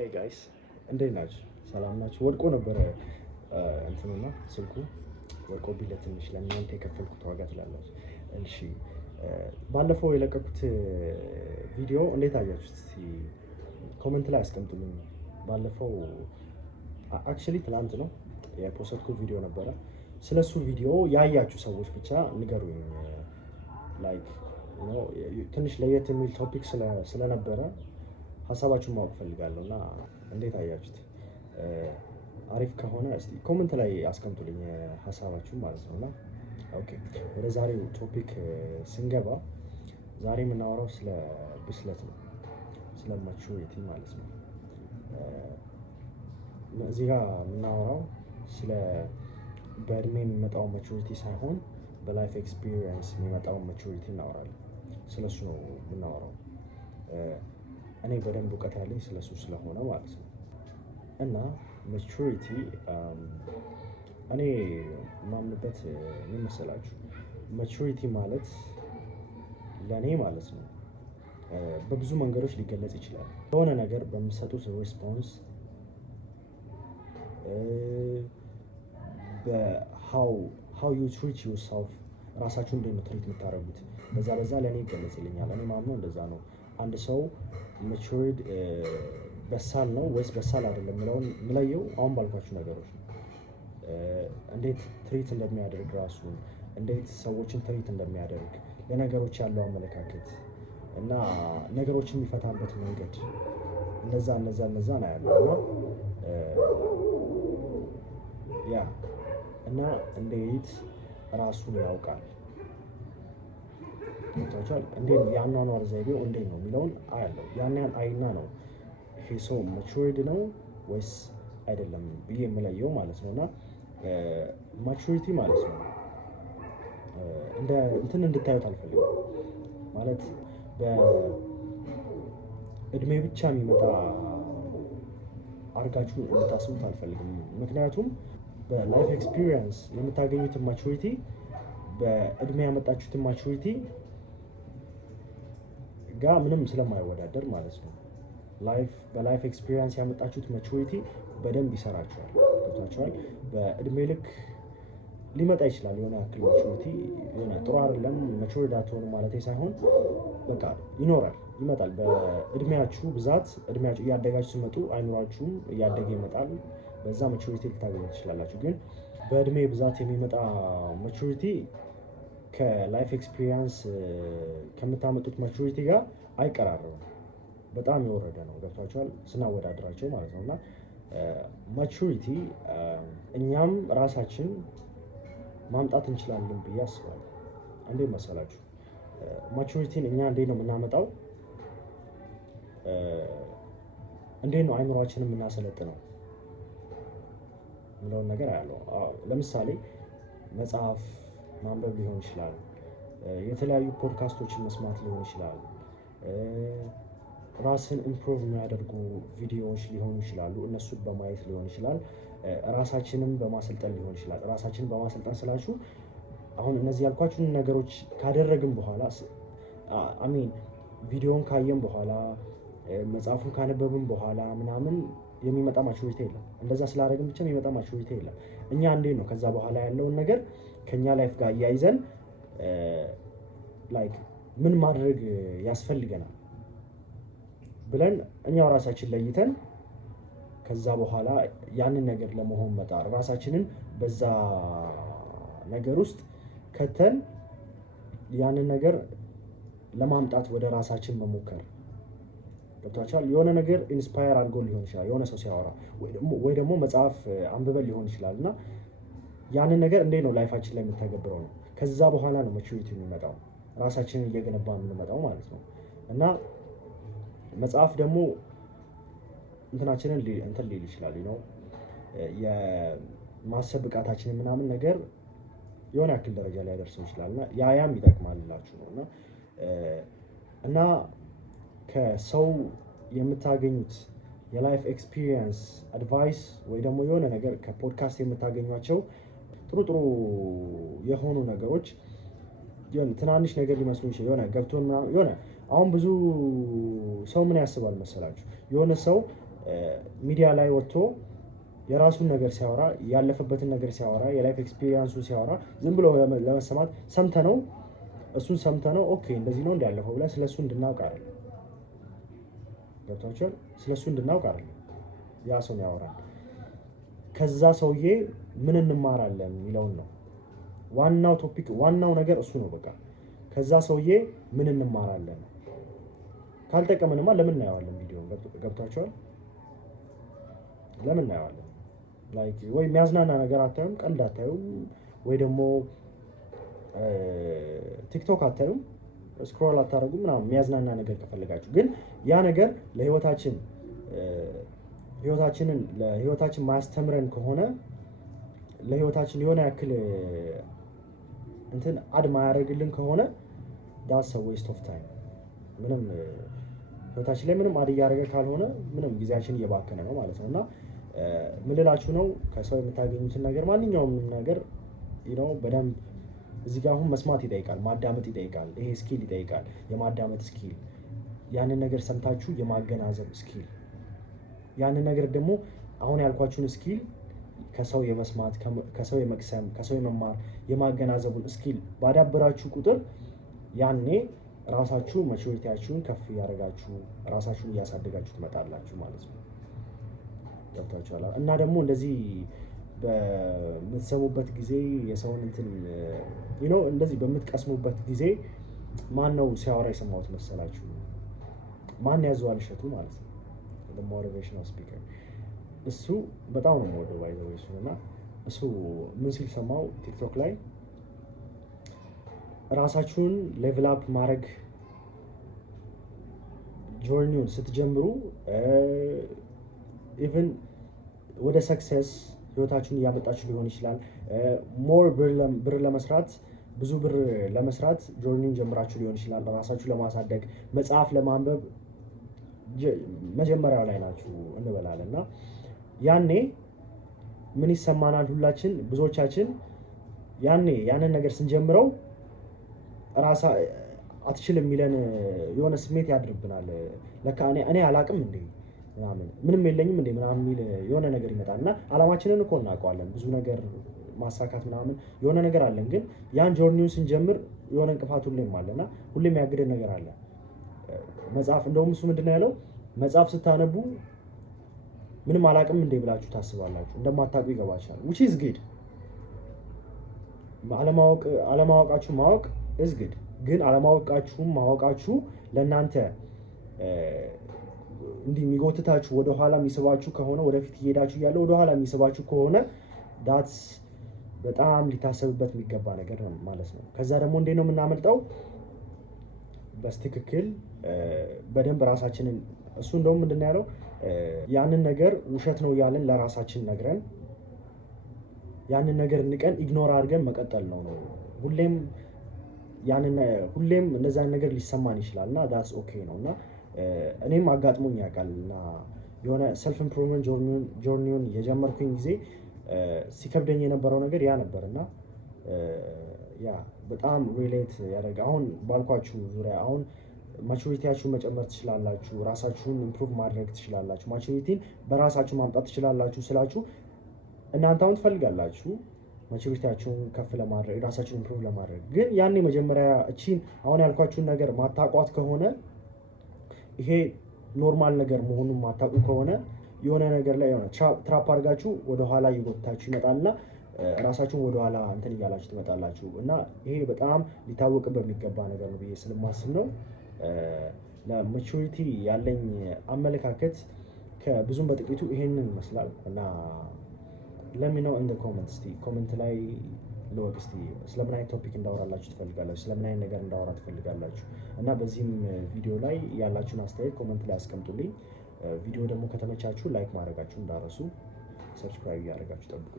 ሄይ ጋይስ እንዴት ናችሁ? ሰላም ናችሁ? ወድቆ ነበረ እንትኑና ስልኩ ወድቆ ቢለ ትንሽ ለእናንተ የከፈልኩት ዋጋ ትላላችሁ። እሺ ባለፈው የለቀኩት ቪዲዮ እንዴት አያችሁት? እስቲ ኮሜንት ላይ አስቀምጡልኝ። ባለፈው አክቹሊ ትናንት ነው የፖስትኩት ቪዲዮ ነበረ። ስለሱ ቪዲዮ ያያችሁ ሰዎች ብቻ ንገሩኝ። ላይክ ትንሽ ለየት የሚል ቶፒክ ስለነበረ ሀሳባችሁን ማወቅ ፈልጋለሁ እና እንዴት አያችሁት? አሪፍ ከሆነ እስቲ ኮሜንት ላይ አስቀምጡልኝ ሀሳባችሁን ማለት ነው። እና ኦኬ ወደ ዛሬው ቶፒክ ስንገባ ዛሬ የምናወራው ስለ ብስለት ነው፣ ስለ ማቹሪቲ ማለት ነው። እዚህ ጋር የምናወራው ስለ በእድሜ የሚመጣው ማቹሪቲ ሳይሆን በላይፍ ኤክስፒሪየንስ የሚመጣው ማቹሪቲ እናወራለን። ስለሱ ነው የምናወራው። እኔ በደንብ እውቀት ያለኝ ስለሱ ስለሆነ ማለት ነው። እና ማቹሪቲ እኔ የማምንበት ምን መሰላችሁ? ማቹሪቲ ማለት ለእኔ ማለት ነው በብዙ መንገዶች ሊገለጽ ይችላል። የሆነ ነገር በምትሰጡት ሪስፖንስ በሃው ዩ ትሪት ዩርሰልፍ ራሳችሁ እንዴት ነው ትሪት የምታደርጉት፣ በዛ ለእኔ ይገለጽልኛል። እኔ ማምነው እንደዛ ነው። አንድ ሰው ማቹርድ በሳል ነው ወይስ በሳል አይደለም የሚለውን የምለየው አሁን ባልኳችሁ ነገሮች ነው። እንዴት ትሪት እንደሚያደርግ ራሱን፣ እንዴት ሰዎችን ትሪት እንደሚያደርግ፣ ለነገሮች ያለው አመለካከት እና ነገሮችን የሚፈታበት መንገድ እነዛ ነው ያለው እና እንዴት ራሱን ያውቃል ታውቃለህ። እንዴት የአኗኗር ዘይቤው እንዴት ነው የሚለውን አያለው። ያን አይና ነው ይሄ ሰው ማቹርድ ነው ወይስ አይደለም ብዬ የምለየው ማለት ነው። እና ማቹሪቲ ማለት ነው እንደ እንትን እንድታዩት አልፈልግም ማለት በእድሜ ብቻ የሚመጣ አድርጋችሁ እንድታስቡት አልፈልግም። ምክንያቱም በላይፍ ኤክስፒሪየንስ የምታገኙትን ማቹሪቲ በእድሜ ያመጣችሁትን ማቹሪቲ ጋር ምንም ስለማይወዳደር ማለት ነው። በላይፍ ኤክስፒሪየንስ ያመጣችሁት ማቹሪቲ በደንብ ይሰራችኋል፣ ገብታችኋል። በእድሜ ልክ ሊመጣ ይችላል የሆነ ያክል ማቹሪቲ፣ የሆነ ጥሩ አይደለም ማቹርድ አትሆኑ ማለት ሳይሆን በቃ ይመጣል። በእድሜያችሁ ብዛት እድሜያችሁ እያደጋችሁ ሲመጡ አይምሯችሁም እያደገ ይመጣል። በዛ ማቹሪቲ ልታገኙ ትችላላችሁ። ግን በእድሜ ብዛት የሚመጣ ማቹሪቲ ከላይፍ ኤክስፒሪየንስ ከምታመጡት ማቹሪቲ ጋር አይቀራረብም። በጣም የወረደ ነው፣ ገብቷችኋል፣ ስናወዳድራቸው ማለት ነው። እና ማቹሪቲ እኛም ራሳችን ማምጣት እንችላለን ብዬ አስባለሁ። እንዴት መሰላችሁ? ማቹሪቲን እኛ እንዴት ነው የምናመጣው? እንዴት ነው አይምሯችንን የምናሰለጥነው የሚለውን ነገር አያለው። ለምሳሌ መጽሐፍ ማንበብ ሊሆን ይችላል፣ የተለያዩ ፖድካስቶችን መስማት ሊሆን ይችላል፣ ራስን ኢምፕሩቭ የሚያደርጉ ቪዲዮዎች ሊሆኑ ይችላሉ። እነሱን በማየት ሊሆን ይችላል፣ ራሳችንን በማሰልጠን ሊሆን ይችላል። ራሳችንን በማሰልጠን ስላችሁ አሁን እነዚህ ያልኳችሁን ነገሮች ካደረግን በኋላ ቪዲዮን ካየን በኋላ መጽሐፉን ካነበብን በኋላ ምናምን የሚመጣ ማቹሪቲ የለም። እንደዛ ስላደረግን ብቻ የሚመጣ ማቹሪቲ የለም። እኛ እንዴት ነው ከዛ በኋላ ያለውን ነገር ከኛ ላይፍ ጋር እያይዘን ላይክ ምን ማድረግ ያስፈልገናል ብለን እኛው ራሳችን ለይተን ከዛ በኋላ ያንን ነገር ለመሆን መጣር፣ ራሳችንን በዛ ነገር ውስጥ ከተን ያንን ነገር ለማምጣት ወደ ራሳችን መሞከር። ገብታችኋል? የሆነ ነገር ኢንስፓየር አድርጎ ሊሆን ይችላል የሆነ ሰው ሲያወራ፣ ወይ ደግሞ መጽሐፍ አንብበን ሊሆን ይችላል። እና ያንን ነገር እንዴት ነው ላይፋችን ላይ የምታገብረው ነው። ከዛ በኋላ ነው ማቹሪቲ የሚመጣው፣ ራሳችንን እየገነባ የምንመጣው ማለት ነው። እና መጽሐፍ ደግሞ እንትናችንን እንትን ሊል ይችላል ነው የማሰብ ብቃታችንን ምናምን ነገር የሆነ ያክል ደረጃ ላይ ያደርሰው ይችላል። እና ያም ይጠቅማልላችሁ ነው። እና ከሰው የምታገኙት የላይፍ ኤክስፒሪየንስ አድቫይስ ወይ ደግሞ የሆነ ነገር ከፖድካስት የምታገኟቸው ጥሩ የሆኑ ነገሮች ትናንሽ ነገር ሊመስሉ ይችላል። የሆነ ገብቶን የሆነ አሁን ብዙ ሰው ምን ያስባል መሰላችሁ? የሆነ ሰው ሚዲያ ላይ ወጥቶ የራሱን ነገር ሲያወራ ያለፈበትን ነገር ሲያወራ የላይፍ ኤክስፒሪየንሱ ሲያወራ ዝም ብሎ ለመሰማት ሰምተነው እሱን ሰምተነው ኦኬ እንደዚህ ነው እንዲያለፈው ብለን ስለሱ እንድናውቅ አይደለም። ገብቷችኋል? ስለሱ እንድናውቅ አይደለም ያ ሰው ያወራል። ከዛ ሰውዬ ምን እንማራለን የሚለውን ነው ዋናው ቶፒክ፣ ዋናው ነገር እሱ ነው። በቃ ከዛ ሰውዬ ምን እንማራለን። ካልጠቀመንማ ለምን እናየዋለን? ቪዲዮ ገብቷችኋል? ለምን እናየዋለን? ላይክ ወይ የሚያዝናና ነገር አታዩም፣ ቀልድ አታዩም፣ ወይ ደግሞ ቲክቶክ አታዩም፣ ስክሮል አታደርጉም ምናምን። የሚያዝናና ነገር ከፈለጋችሁ ግን ያ ነገር ለህይወታችን ማያስተምረን ከሆነ ለህይወታችን የሆነ ያክል እንትን አድ ማያደርግልን ከሆነ ዳስ ዌስት ኦፍ ታይም። ምንም ህይወታችን ላይ ምንም አድ እያደረገ ካልሆነ ምንም ጊዜያችን እየባከነ ነው ማለት ነው። እና ምን ልላችሁ ነው፣ ከሰው የምታገኙትን ነገር ማንኛውም ነገር በደንብ እዚህ ጋር አሁን መስማት ይጠይቃል፣ ማዳመጥ ይጠይቃል። ይሄ ስኪል ይጠይቃል፣ የማዳመጥ ስኪል፣ ያንን ነገር ሰምታችሁ የማገናዘብ ስኪል። ያንን ነገር ደግሞ አሁን ያልኳችሁን ስኪል ከሰው የመስማት፣ ከሰው የመቅሰም፣ ከሰው የመማር፣ የማገናዘቡን ስኪል ባዳበራችሁ ቁጥር ያኔ ራሳችሁ ማቹሪቲያችሁን ከፍ ያደርጋችሁ ራሳችሁን እያሳደጋችሁ ትመጣላችሁ ማለት ነው። ገብታችኋል? እና ደግሞ እንደዚህ በምትሰሙበት ጊዜ የሰውን እንትን እንደዚህ በምትቀስሙበት ጊዜ ማን ነው ሲያወራ የሰማሁት መሰላችሁ? ማን ያዘዋል እሸቱ ማለት ነው። ሞቲቬሽናል ስፒከር እሱ በጣም ነው የምወደው ባይዘው እሱን። እና እሱ ምን ሲል ሰማው ቲክቶክ ላይ ራሳችሁን ሌቭል አፕ ማድረግ ጆርኒውን ስትጀምሩ ኢቭን ወደ ሰክሰስ ህይወታችሁን እያመጣችሁ ሊሆን ይችላል። ሞር ብር ለመስራት ብዙ ብር ለመስራት ጆርኒን ጀምራችሁ ሊሆን ይችላል። ራሳችሁ ለማሳደግ መጽሐፍ ለማንበብ መጀመሪያው ላይ ናችሁ እንበላለን። እና ያኔ ምን ይሰማናል? ሁላችን ብዙዎቻችን ያኔ ያንን ነገር ስንጀምረው ራሳ አትችልም የሚለን የሆነ ስሜት ያድርብናል። ለካ እኔ አላቅም እንዴ ምንም የለኝም እንዴ ምናምን የሚል የሆነ ነገር ይመጣል። እና አላማችንን እኮ እናውቀዋለን፣ ብዙ ነገር ማሳካት ምናምን የሆነ ነገር አለን። ግን ያን ጆርኒውን ስንጀምር የሆነ እንቅፋት ሁሌም አለና ሁሌም ያግደን ነገር አለ። መጽሐፍ እንደውም እሱ ምንድነው ያለው? መጽሐፍ ስታነቡ ምንም አላቅም እንዴ ብላችሁ ታስባላችሁ፣ እንደማታውቁ ይገባችኋል። which is good። አለማወቃችሁ ማወቅ is good። ግን አለማወቃችሁም ማወቃችሁ ለእናንተ እንዲህ የሚጎትታችሁ ወደ ኋላ የሚስባችሁ ከሆነ ወደፊት እየሄዳችሁ እያለ ወደ ኋላ የሚስባችሁ ከሆነ ዳትስ በጣም ሊታሰብበት የሚገባ ነገር ነው ማለት ነው። ከዛ ደግሞ እንዴት ነው የምናመልጠው? በትክክል በደንብ ራሳችንን እሱ እንደውም ምንድን ያለው ያንን ነገር ውሸት ነው እያለን ለራሳችን ነግረን ያንን ነገር ንቀን ኢግኖር አድርገን መቀጠል ነው። ሁሌም እንደዛ ነገር ሊሰማን ይችላል እና ዳትስ ኦኬ ነው። እና እኔም አጋጥሞኝ ያውቃል። እና የሆነ ሰልፍ ኢምፕሩቭመንት ጆርኒውን የጀመርኩኝ ጊዜ ሲከብደኝ የነበረው ነገር ያ ነበር። እና ያ በጣም ሪሌት ያደርጋ አሁን ባልኳችሁ ዙሪያ አሁን ማቹሪቲያችሁን መጨመር ትችላላችሁ፣ ራሳችሁን ኢምፕሩቭ ማድረግ ትችላላችሁ፣ ማቹሪቲን በራሳችሁ ማምጣት ትችላላችሁ ስላችሁ እናንተ አሁን ትፈልጋላችሁ ማቹሪቲያችሁን ከፍ ለማድረግ ራሳችሁን ኢምፕሩቭ ለማድረግ። ግን ያኔ መጀመሪያ እቺን አሁን ያልኳችሁን ነገር ማታቋት ከሆነ ይሄ ኖርማል ነገር መሆኑን ማታቁ ከሆነ የሆነ ነገር ላይ የሆነ ትራፕ አድርጋችሁ ወደ ኋላ እየጎተታችሁ ይመጣልና ራሳችሁን ወደ ኋላ እንትን እያላችሁ ትመጣላችሁ። እና ይሄ በጣም ሊታወቅበት የሚገባ ነገር ነው ብዬ ስለማስብ ነው። ለማቹሪቲ ያለኝ አመለካከት ከብዙም በጥቂቱ ይሄንን ይመስላል። እና ለምን ነው እንደ ኮሜንት ላይ ለወቅ እስቲ ስለምን አይነት ቶፒክ እንዳወራላችሁ ትፈልጋላችሁ? ስለምን አይነት ነገር እንዳወራ ትፈልጋላችሁ? እና በዚህም ቪዲዮ ላይ ያላችሁን አስተያየት ኮሜንት ላይ አስቀምጡልኝ። ቪዲዮ ደግሞ ከተመቻችሁ ላይክ ማድረጋችሁ እንዳረሱ፣ ሰብስክራይብ ያደርጋችሁ ጠብቁ።